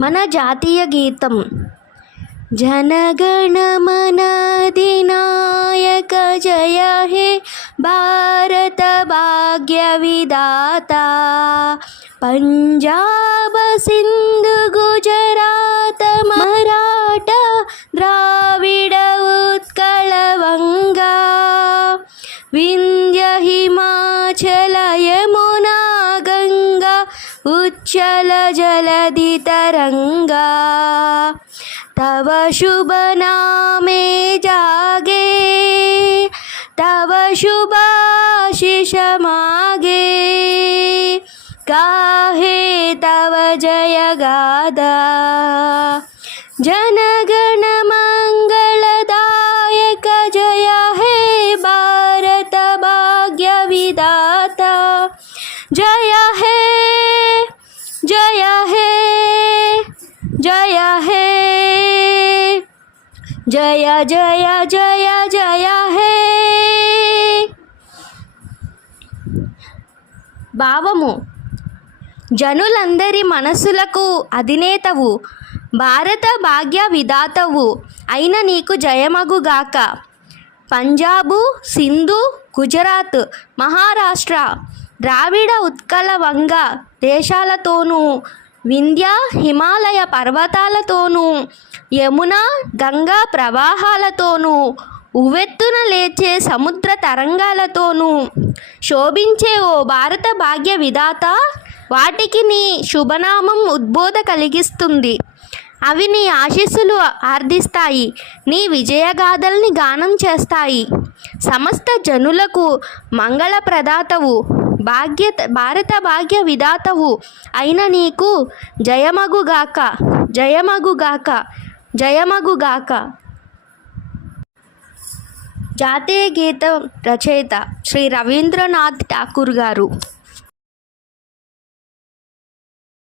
మన జాతీయ గీతం జనగణమన దినాయక జయ హే భారత భాగ్య విధాత పంజాబ సింధు గుజరాత మరాఠ ద్రావిడ उच्चल जलधि तरंगा तव शुभ नामे जागे। तव शुभाशिष मागे। काहे तव जय गादा। जनगण दायक जय हे भारत भाग्य विदाता जय జయ హే. జయ జయ జయ జయ హే. భావము. జనులందరి మనసులకు అధినేతవు. భారత భాగ్య విధాతవు అయిన నీకు జయమగుగాక పంజాబు సింధు గుజరాత్ మహారాష్ట్ర ద్రావిడ ఉత్కల వంగ దేశాలతోనూ వింధ్య హిమాలయ పర్వతాలతోనూ యమున గంగా ప్రవాహాలతోనూ ఉవ్వెత్తున లేచే సముద్ర తరంగాలతోనూ శోభించే ఓ భారత భాగ్య విధాత వాటికి నీ శుభనామం ఉద్బోధ కలిగిస్తుంది. అవి నీ ఆశీస్సులు ఆర్దిస్తాయి నీ విజయగాథల్ని గానం చేస్తాయి. సమస్త జనులకు మంగళ ప్రదాతవు భాగ్యత భారత భాగ్య విధాతవు అయిన నీకు జయమగుగాక జయమగుగాక జయమగుగాక. జాతీయ గీతం రచయిత శ్రీ రవీంద్రనాథ్ ఠాకూర్ గారు.